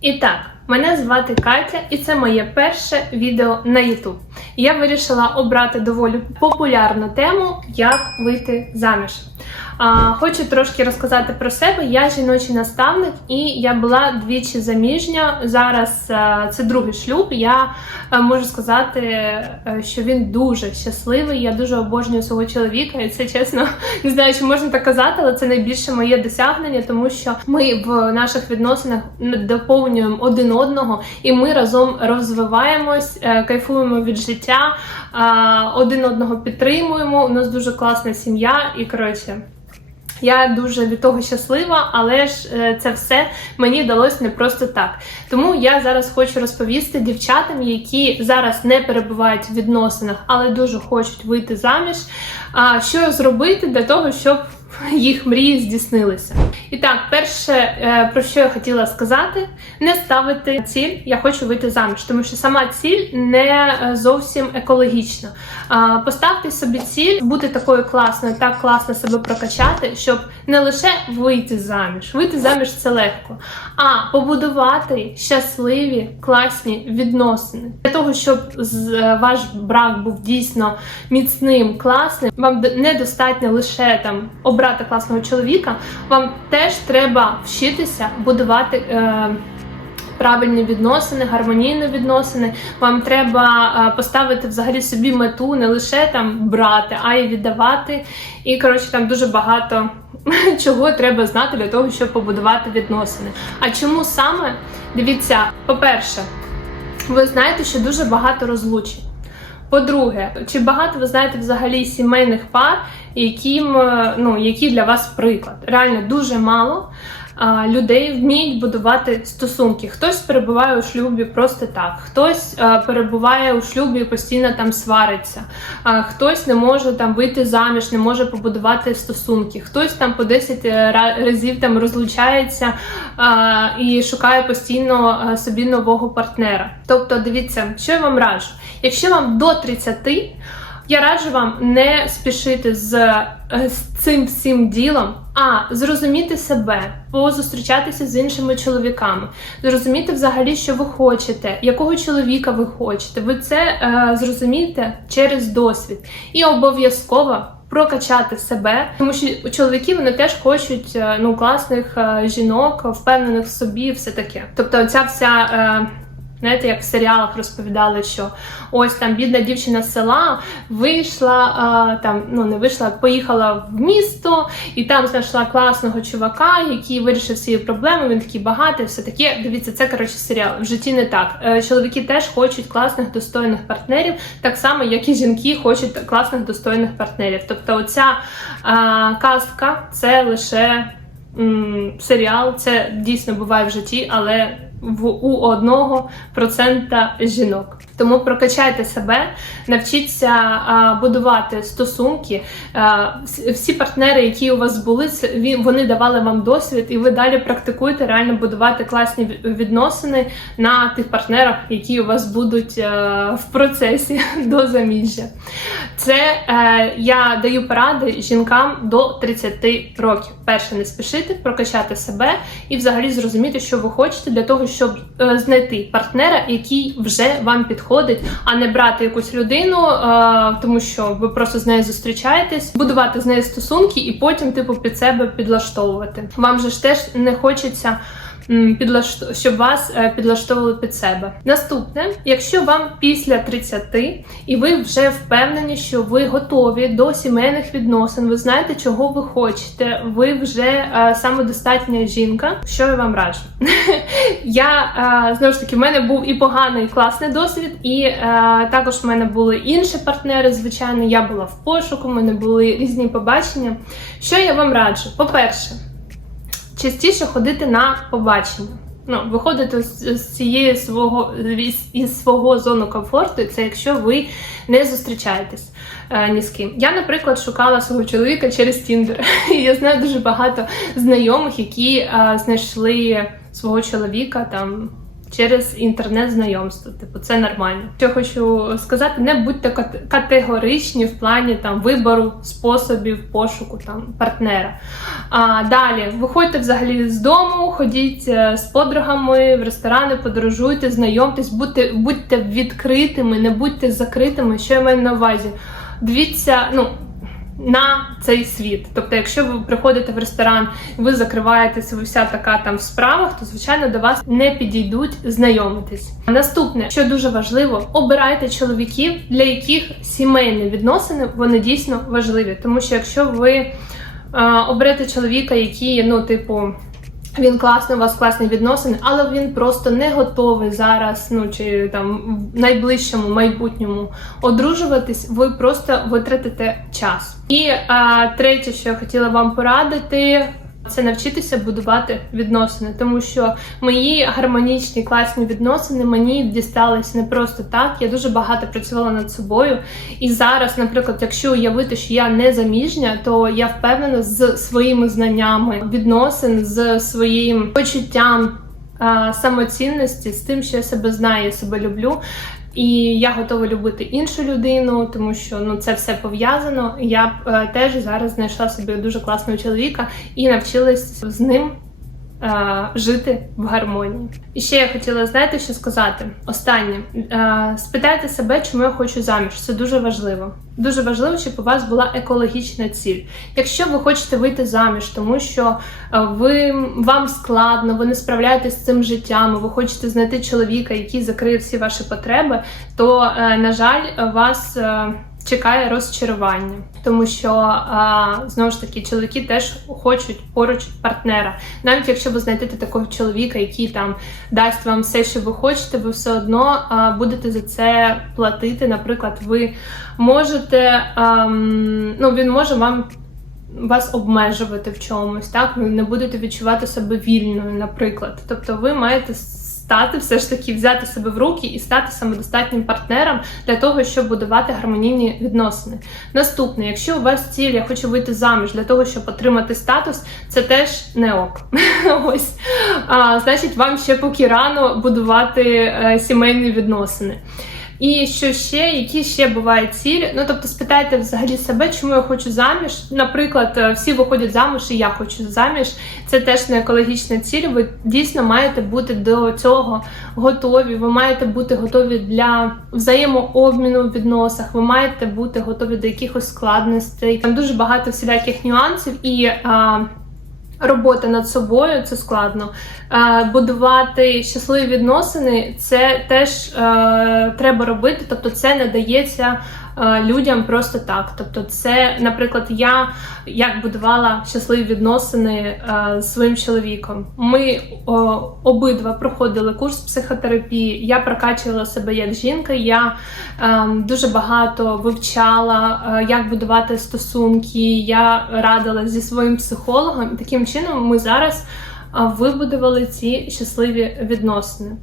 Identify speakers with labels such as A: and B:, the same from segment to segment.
A: І так, мене звати Катя, і це моє перше відео на YouTube. Я вирішила обрати доволі популярну тему, як вийти заміж. Хочу трошки розказати про себе. Я жіночий наставник, і я була двічі заміжня. Зараз е, це другий шлюб. Я е, можу сказати, е, що він дуже щасливий. Я дуже обожнюю свого чоловіка, і це чесно не знаю, чи можна так казати, але це найбільше моє досягнення, тому що ми в наших відносинах доповнюємо один одного, і ми разом розвиваємось, кайфуємо від життя, один одного підтримуємо. У нас дуже класна сім'я, і коротше. Я дуже від того щаслива, але ж е, це все мені вдалося не просто так. Тому я зараз хочу розповісти дівчатам, які зараз не перебувають в відносинах, але дуже хочуть вийти заміж. Що зробити для того, щоб їх мрії здійснилися. І так, перше, е, про що я хотіла сказати, не ставити ціль, я хочу вийти заміж, тому що сама ціль не е, зовсім екологічна. Поставте собі ціль бути такою класною, так класно себе прокачати, щоб не лише вийти заміж, вийти заміж це легко, а побудувати щасливі, класні відносини для того, щоб е, ваш брак був дійсно міцним, класним. Вам недостатньо лише там обрати класного чоловіка. Вам теж треба вчитися будувати. Е- Правильні відносини, гармонійні відносини. Вам треба е, поставити взагалі собі мету не лише там брати, а й віддавати. І коротше, там дуже багато чого треба знати для того, щоб побудувати відносини. А чому саме? Дивіться, по-перше, ви знаєте, що дуже багато розлучень. По-друге, чи багато ви знаєте взагалі сімейних пар, яким, е, ну, які для вас приклад? Реально дуже мало людей вміють будувати стосунки. Хтось перебуває у шлюбі просто так, хтось а, перебуває у шлюбі і постійно там свариться, хтось не може там вийти заміж, не може побудувати стосунки, хтось там по 10 разів там розлучається і шукає постійно собі нового партнера. Тобто, дивіться, що я вам раджу. Якщо вам до 30, я раджу вам не спішити з, е, з цим всім ділом, а зрозуміти себе, позустрічатися з іншими чоловіками, зрозуміти взагалі, що ви хочете, якого чоловіка ви хочете. Ви це е, зрозумієте через досвід і обов'язково. Прокачати себе, тому що чоловіки вони теж хочуть е, ну класних е, жінок, впевнених в собі, все таке. Тобто, ця вся Знаєте, як в серіалах розповідали, що ось там бідна дівчина з села вийшла, а, там ну не вийшла, поїхала в місто і там знайшла класного чувака, який вирішив всі проблеми. Він такий багатий, все таке. Дивіться, це коротше серіал. В житті не так. Е, Чоловіки теж хочуть класних достойних партнерів, так само, як і жінки хочуть класних достойних партнерів. Тобто, оця а, казка це лише м, серіал, це дійсно буває в житті, але в у одного процента жінок. Тому прокачайте себе, навчіться а, будувати стосунки. А, всі партнери, які у вас були, вони давали вам досвід, і ви далі практикуєте реально будувати класні відносини на тих партнерах, які у вас будуть е, в процесі до заміжжя. Це е, я даю поради жінкам до 30 років. Перше, не спішити, прокачати себе і взагалі зрозуміти, що ви хочете для того, щоб е, знайти партнера, який вже вам підходить, а не брати якусь людину, е, тому що ви просто з нею зустрічаєтесь, будувати з нею стосунки і потім, типу, під себе підлаштовувати. Вам же ж теж не хочеться. Підлашт... щоб вас е, підлаштовували під себе. Наступне, якщо вам після 30 і ви вже впевнені, що ви готові до сімейних відносин, ви знаєте, чого ви хочете, ви вже е, самодостатня жінка. Що я вам раджу? Я е, знову ж таки, в мене був і поганий, і класний досвід, і також в мене були інші партнери. Звичайно, я була в пошуку, в мене були різні побачення. Що я вам раджу? По-перше, частіше ходити на побачення. Ну, виходити з, цієї свого із свого зону комфорту, це якщо ви не зустрічаєтесь е, ні з ким. Я, наприклад, шукала свого чоловіка через Тіндер. І я знаю дуже багато знайомих, які е, знайшли свого чоловіка там через інтернет-знайомство. Типу, це нормально. Що хочу сказати, не будьте кат- категоричні в плані там вибору способів пошуку там партнера. А далі виходьте взагалі з дому, ходіть е, з подругами в ресторани, подорожуйте, знайомтесь, будьте, будьте відкритими, не будьте закритими. Що я маю на увазі? Дивіться, ну. На цей світ. Тобто, якщо ви приходите в ресторан, ви закриваєтеся, ви вся така там в справах, то звичайно до вас не підійдуть знайомитись. Наступне, що дуже важливо, обирайте чоловіків, для яких сімейні відносини вони дійсно важливі. Тому що якщо ви е, оберете чоловіка, який, ну, типу. Він класний, у вас класні відносини, але він просто не готовий зараз, ну чи там в найближчому майбутньому одружуватись. Ви просто витратите час. І а, третє, що я хотіла вам порадити. Це навчитися будувати відносини, тому що мої гармонічні класні відносини мені дістались не просто так. Я дуже багато працювала над собою. І зараз, наприклад, якщо уявити, що я не заміжня, то я впевнена з своїми знаннями відносин, з своїм почуттям самоцінності, з тим, що я себе знаю, я себе люблю. І я готова любити іншу людину, тому що ну це все пов'язано. Я б е, теж зараз знайшла собі дуже класного чоловіка і навчилась з ним жити в гармонії. І ще я хотіла знаєте, що сказати. Останнє е, спитайте себе, чому я хочу заміж. Це дуже важливо. Дуже важливо, щоб у вас була екологічна ціль. Якщо ви хочете вийти заміж, тому що е, ви вам складно, ви не справляєтесь з цим життям, ви хочете знайти чоловіка, який закриє всі ваші потреби, то е, на жаль, вас. Чекає розчарування, тому що а, знову ж таки чоловіки теж хочуть поруч партнера. Навіть якщо ви знайдете такого чоловіка, який там дасть вам все, що ви хочете, ви все одно а, будете за це платити. Наприклад, ви можете, ам, ну він може вам. Вас обмежувати в чомусь, так ви не будете відчувати себе вільною, наприклад. Тобто, ви маєте стати все ж таки взяти себе в руки і стати самодостатнім партнером для того, щоб будувати гармонійні відносини. Наступне, якщо у вас ціль, я хочу вийти заміж для того, щоб отримати статус, це теж не ок. Ось значить, вам ще поки рано будувати е, сімейні відносини. І що ще, які ще бувають цілі? Ну тобто, спитайте взагалі себе, чому я хочу заміж. Наприклад, е, всі виходять заміж, і я хочу заміж. Це теж не екологічна ціль. Ви дійсно маєте бути до цього готові. Ви маєте бути готові для взаємообміну в відносах. Ви маєте бути готові до якихось складностей. Там дуже багато всіляких нюансів і. А, Робота над собою це складно. Е, Будувати щасливі відносини це теж е, треба робити, тобто це не дається людям просто так. Тобто, це, наприклад, я як будувала щасливі відносини е, з своїм чоловіком. Ми обидва проходили курс психотерапії. Я прокачувала себе як жінка. Я е, дуже багато вивчала, е, як будувати стосунки. Я радила зі своїм психологом. Таким чином, ми зараз вибудували ці щасливі відносини.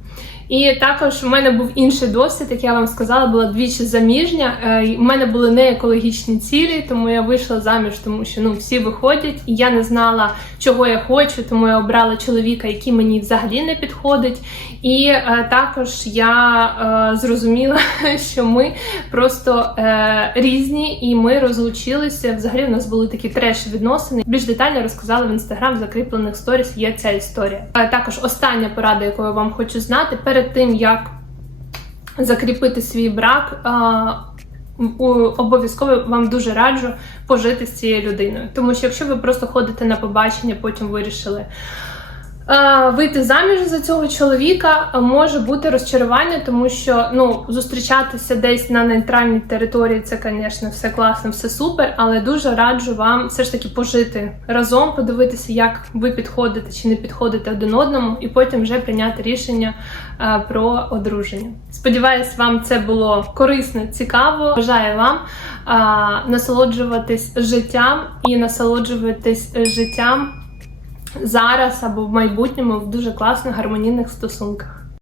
A: І також в мене був інший досвід, як я вам сказала, була двічі заміжня. Е, У мене були не екологічні цілі, тому я вийшла заміж, тому що ну всі виходять, і я не знала, чого я хочу, тому я обрала чоловіка, який мені взагалі не підходить. І е, також я е, зрозуміла, що ми просто е, різні, і ми розлучилися. Взагалі, у нас були такі треш відносини. Більш детально розказала в інстаграм закріплених сторіс. Є ця історія. Е, також остання порада, яку я вам хочу знати, перед тим як закріпити свій брак. Обов'язково вам дуже раджу пожити з цією людиною. Тому що якщо ви просто ходите на побачення, потім вирішили вийти заміж за цього чоловіка, може бути розчарування, тому що ну зустрічатися десь на нейтральній території, це, звісно, все класно, все супер, але дуже раджу вам все ж таки пожити разом, подивитися, як ви підходите чи не підходите один одному, і потім вже прийняти рішення про одруження. Сподіваюсь, вам це було корисно, цікаво. Бажаю вам насолоджуватись життям і насолоджуватись життям зараз або в майбутньому в дуже класних гармонійних стосунках.